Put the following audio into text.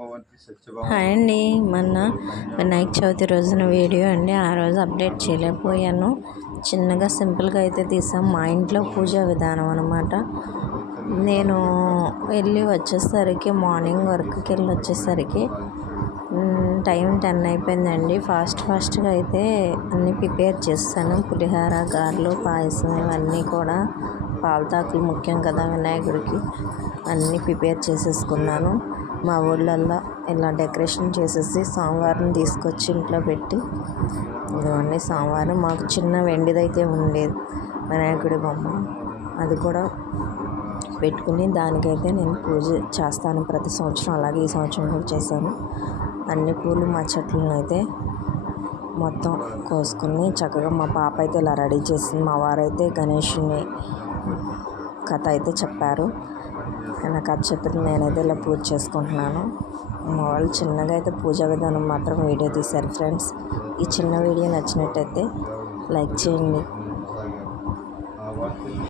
Hi అండి. మొన్న వినాయక చవితి రోజున వీడియో అండి. ఆ రోజు అప్డేట్ చేయలేకపోయాను. చిన్నగా సింపుల్గా అయితే తీసాం. మా ఇంట్లో పూజా విధానం అనమాట నేను వెళ్ళి వచ్చేసరికి మార్నింగ్ వర్క్కి వెళ్ళి వచ్చేసరికి టైం టెన్ అయిపోయిందండి. ఫాస్ట్ ఫాస్ట్గా అయితే అన్నీ ప్రిపేర్ చేస్తాను. పులిహార గారెలు పాయసం ఇవన్నీ కూడా పాలతాకులు ముఖ్యం కదా వినాయకుడికి. అన్నీ ప్రిపేర్ చేసేసుకున్నాను. మా ఊళ్ళల్లో ఇలా డెకరేషన్ చేసేసి సోమవారం తీసుకొచ్చి ఇంట్లో పెట్టి ఇదిగోండి సోమవారం మాకు చిన్న వెండిదైతే ఉండేది. వినాయకుడి బొమ్మ. అది కూడా పెట్టుకుని దానికైతే నేను పూజ చేస్తాను ప్రతి సంవత్సరం. అలాగే ఈ సంవత్సరం కూడా చేశాను. అన్ని పూలు మా చెట్లను అయితే మొత్తం కోసుకుని చక్కగా మా పాప అయితే ఇలా రెడీ చేసింది. మా వారైతే గణేషుని కథ అయితే చెప్పారు. నా కథ చెప్పిన నేనైతే ఇలా పూజ చేసుకుంటున్నాను. మా వాళ్ళు చిన్నగా అయితే పూజా విధానం మాత్రం వీడియో తీశారు ఫ్రెండ్స్. ఈ చిన్న వీడియో నచ్చినట్టయితే లైక్ చేయండి.